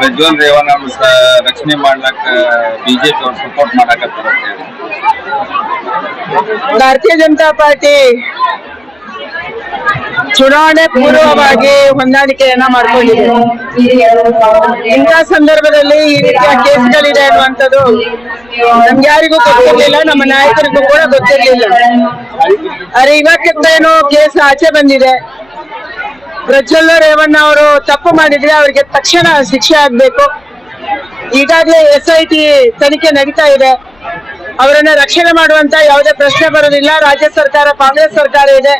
ಪ್ರಜ್ವಲ್ ರೇವಣ್ಣ ರಕ್ಷಣೆ ಮಾಡ್ಲಕ್ಕ, ಬಿಜೆಪಿ ಅವ್ರು ಸಪೋರ್ಟ್ ಮಾಡಕತ್ತಾರ ಭಾರತೀಯ ಜನತಾ ಪಾರ್ಟಿ ಚುನಾವಣೆ ಪೂರ್ವವಾಗಿ ಹೊಂದಾಣಿಕೆಯನ್ನ ಮಾಡ್ಕೊಂಡಿದೆ. ಇಂಥ ಸಂದರ್ಭದಲ್ಲಿ ಈ ರೀತಿಯ ಕೇಸ್ಗಳಿದೆ ಅನ್ನುವಂಥದ್ದು ನಮ್ಗ್ಯಾರಿಗೂ ಗೊತ್ತಿರ್ಲಿಲ್ಲ, ನಮ್ಮ ನಾಯಕರಿಗೂ ಕೂಡ ಗೊತ್ತಿರ್ಲಿಲ್ಲ. ಅರೆ ಏನೋ ಕೇಸ್ ಆಚೆ ಬಂದಿದೆ. ಪ್ರಜ್ವಲ್ಲ ರೇವಣ್ಣ ಅವರು ತಪ್ಪು ಮಾಡಿದ್ರೆ ಅವರಿಗೆ ತಕ್ಷಣ ಶಿಕ್ಷೆ ಆಗ್ಬೇಕು. ಈಗಾಗಲೇ ಎಸ್ ಐ ಟಿ ತನಿಖೆ ನಡೀತಾ ಇದೆ. ಅವರನ್ನ ರಕ್ಷಣೆ ಮಾಡುವಂತ ಯಾವುದೇ ಪ್ರಶ್ನೆ ಬರೋದಿಲ್ಲ ರಾಜ್ಯ ಸರ್ಕಾರ, ಕಾಂಗ್ರೆಸ್ ಸರ್ಕಾರ ಇದೆ.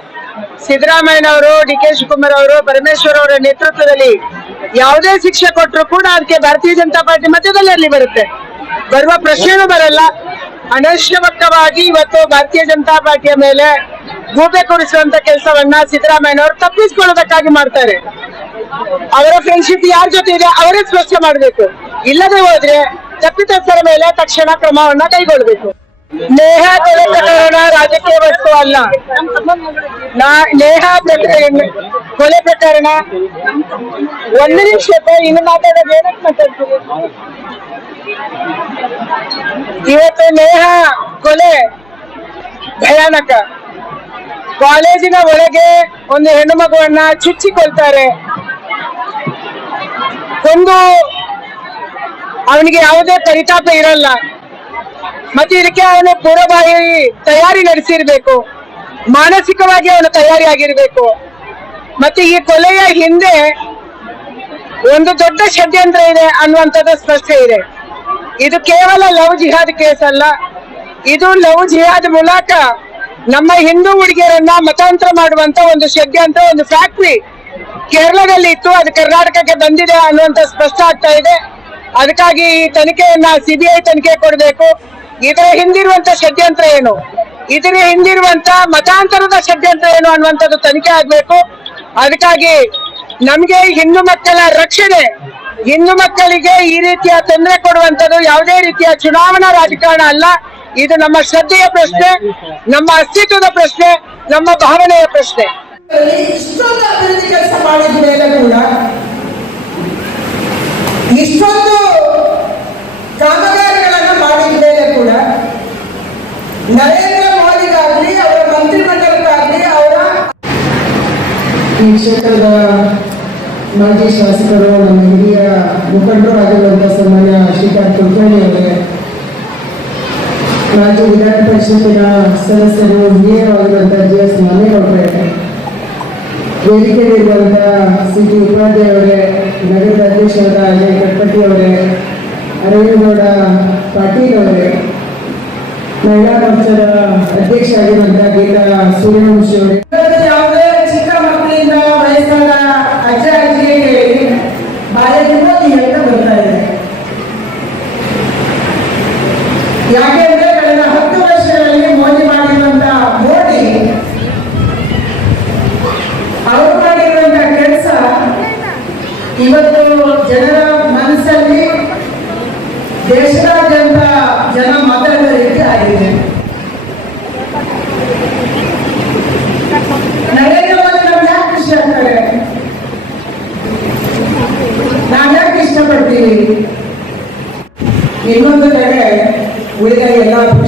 ಸಿದ್ದರಾಮಯ್ಯನವರು ಡಿ ಕೆ ಶಿವಕುಮಾರ್ ಅವರು, ಪರಮೇಶ್ವರ್ ಅವರ ನೇತೃತ್ವದಲ್ಲಿ ಯಾವುದೇ ಶಿಕ್ಷೆ ಕೊಟ್ಟರು ಕೂಡ ಅದಕ್ಕೆ ಭಾರತೀಯ ಜನತಾ ಪಾರ್ಟಿ ಮಧ್ಯದಲ್ಲಿ ಅಲ್ಲಿ ಬರುತ್ತೆ. ಬರುವ ಪ್ರಶ್ನೆನೂ ಬರಲ್ಲ. ಅನಶ್ಯವಕವಾಗಿ ಇವತ್ತು ಭಾರತೀಯ ಜನತಾ ಪಾರ್ಟಿಯ ಮೇಲೆ ಗೂಬೆ ಕೊಡಿಸುವಂತ ಕೆಲಸವನ್ನ ಸಿದ್ದರಾಮಯ್ಯನವರು ತಪ್ಪಿಸಿಕೊಳ್ಳೋದಕ್ಕಾಗಿ ಮಾಡ್ತಾರೆ. ಅವರ ಫ್ರೆಂಡ್ಶಿಪ್ ಯಾರ ಜೊತೆ ಇದೆ ಅವರೇ ಸ್ಪಷ್ಟ ಮಾಡಬೇಕು. ಇಲ್ಲದೆ ಹೋದ್ರೆ ತಪ್ಪಿತಸ್ಥರ ಮೇಲೆ ತಕ್ಷಣ ಕ್ರಮವನ್ನ ಕೈಗೊಳ್ಳಬೇಕು. ನೇಹ ಕೊಲೆ ಪ್ರಕರಣ ರಾಜಕೀಯ ವಸ್ತು ಅಲ್ಲ. ನಾ- ನೇಹ ಪ್ರಕರಣ, ಕೊಲೆ ಪ್ರಕರಣ. ಒಂದು ನಿಮಿಷ ಇನ್ನು ಮಾತಾಡೋದು ಏನಕ್ಕೆ ಮಾತಾಡ್ತೀವಿ ಇವತ್ತು ನೇಹ ಕೊಲೆ ಭಯಾನಕ. ಕಾಲೇಜಿನ ಒಳಗೆ ಒಂದು ಹೆಣ್ಣು ಮಗುವನ್ನ ಚುಚ್ಚಿಕೊಳ್ತಾರೆ. ಒಂದು ಅವನಿಗೆ ಯಾವುದೇ ಪರಿತಾಪ ಇರಲ್ಲ. ಮತ್ತೆ ಇದಕ್ಕೆ ಅವನು ಪೂರ್ವಭಾವಿ ತಯಾರಿ ನಡೆಸಿರ್ಬೇಕು. ಮಾನಸಿಕವಾಗಿ ಅವನು ತಯಾರಿ ಆಗಿರ್ಬೇಕು. ಮತ್ತೆ ಈ ಕೊಲೆಯ ಹಿಂದೆ ಒಂದು ದೊಡ್ಡ ಷಡ್ಯಂತ್ರ ಇದೆ ಅನ್ನುವಂಥದ್ದು ಸ್ಪಷ್ಟ ಇದೆ. ಇದು ಕೇವಲ ಲವ್ ಜಿಹಾದ್ ಕೇಸ್ ಅಲ್ಲ ಇದು ಲವ್ ಜಿಹಾದ್ ಮೂಲಕ ನಮ್ಮ ಹಿಂದೂ ಹುಡುಗಿಯರನ್ನ ಮತಾಂತರ ಮಾಡುವಂತ ಒಂದು ಷಡ್ಯಂತ್ರ ಒಂದು ಫ್ಯಾಕ್ಟ್ರಿ. ಕೇರಳದಲ್ಲಿ ಇತ್ತು, ಅದು ಕರ್ನಾಟಕಕ್ಕೆ ಬಂದಿದೆ ಅನ್ನುವಂತ ಸ್ಪಷ್ಟ ಆಗ್ತಾ ಇದೆ. ಅದಕ್ಕಾಗಿ ಈ ತನಿಖೆಯನ್ನ ಸಿಬಿಐ ತನಿಖೆ ಕೊಡಬೇಕು. ಇದರ ಹಿಂದಿರುವಂತ ಷಡ್ಯಂತ್ರ ಏನು? ಇದರ ಹಿಂದಿರುವಂತ ಮತಾಂತರದ ಷಡ್ಯಂತ್ರ ಏನು ಅನ್ನುವಂಥದ್ದು ತನಿಖೆ ಆಗ್ಬೇಕು. ಅದಕ್ಕಾಗಿ ನಮ್ಗೆ ಹಿಂದೂ ಮಕ್ಕಳ ರಕ್ಷಣೆ, ಹಿಂದೂ ಮಕ್ಕಳಿಗೆ ಈ ರೀತಿಯ ತೊಂದರೆ ಕೊಡುವಂತದ್ದು ಯಾವುದೇ ರೀತಿಯ ಚುನಾವಣಾ ರಾಜಕಾರಣ ಅಲ್ಲ. ಇದು ನಮ್ಮ ಶ್ರದ್ಧೆಯ ಪ್ರಶ್ನೆ ನಮ್ಮ ಅಸ್ತಿತ್ವದ ಪ್ರಶ್ನೆ ನಮ್ಮ ಭಾವನೆಯ ಪ್ರಶ್ನೆ. ಇಷ್ಟೊಂದು ಅಭಿವೃದ್ಧಿ ಕೆಲಸ ಮಾಡಿದ ಮೇಲೆ ಕೂಡ ಇಷ್ಟೊಂದು ಕಾಮಗಾರಿಗಳನ್ನು ಮಾಡಿದ ಮೇಲೆ ಕೂಡ ನರೇಂದ್ರ ಮೋದಿಗಾಗ್ಲಿ ಅವರ ಮಂತ್ರಿಮಂಡಲಕ್ಕಾಗ್ಲಿ ಅವರ ಈ ಕ್ಷೇತ್ರದ ಮಾಜಿ ಶಾಸಕರು ನಮ್ಮ ಹಿರಿಯ ಮುಖಂಡರು ಆಗಿರುವಂತಹ ಸನ್ಮಾನ್ಯ ಶ್ರೀಕಾಂತ್ ಕುಲಕರ್ಣಿ ಅವರೇ ಮಾಜಿ ವಿಧಾನ ಪರಿಷತ್ತಿನ ಸದಸ್ಯರು ಹಿರಿಯರಾಗಿರುವಂತಹ ಜಿ ಎಸ್ ಮಾಮೇಗೌಡರೇ ವೇದಿಕೆಯಲ್ಲಿರುವಂತಹ ಸಿ ಟಿ ಉಪಾಧ್ಯಾಯ ಅವರೇ ನಗರದ ಅಧ್ಯಕ್ಷರಾದ ಅಜಯ್ ಕಟ್ಪಟ್ಟಿ ಅವರೇ ಅರವಿಂದಗೌಡ ಪಾಟೀಲ್ ಅವರೇ ಮಹಿಳಾ ಮೋರ್ಚಾದ ಅಧ್ಯಕ್ಷ ಆಗಿರುವಂತಹ ಗೀತಾ ಸೂರ್ಯವಂಶಿ ಅವರೇ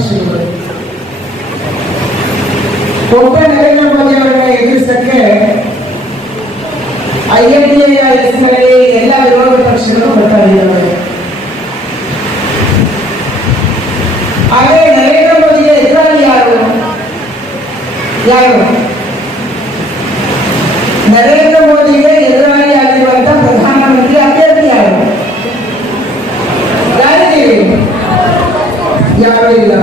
ಎಲ್ಲಾ ಪಕ್ಷಗಳು ಒಬ್ಬ ನರೇಂದ್ರ ಮೋದಿ ಅವರನ್ನ ಎದುರಿಸಕ್ಕೆ ಐ ಎನ್ ಡಿ ಎಸ್ನಲ್ಲಿ ಎಲ್ಲ ವಿರೋಧ ಪಕ್ಷಗಳು ಬರ್ತಾ ಇದ್ದಾವೆ ಆದರೆ ನರೇಂದ್ರ ಮೋದಿಗೆ ಎದುರಾಳಿ ಯಾರು ಯಾರು ನರೇಂದ್ರ ಮೋದಿಗೆ ಇಲ್ಲ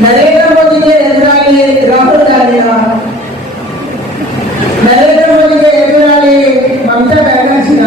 ನರೇಂದ್ರ ಮೋದಿಗೆ ಎದುರಾಳಿ ರಾಹುಲ್ ಗಾಂಧಿನ ನರೇಂದ್ರ ಮೋದಿಗೆ ಎದುರಾಳಿ ಮಮತಾ ಬ್ಯಾನರ್ಜಿನ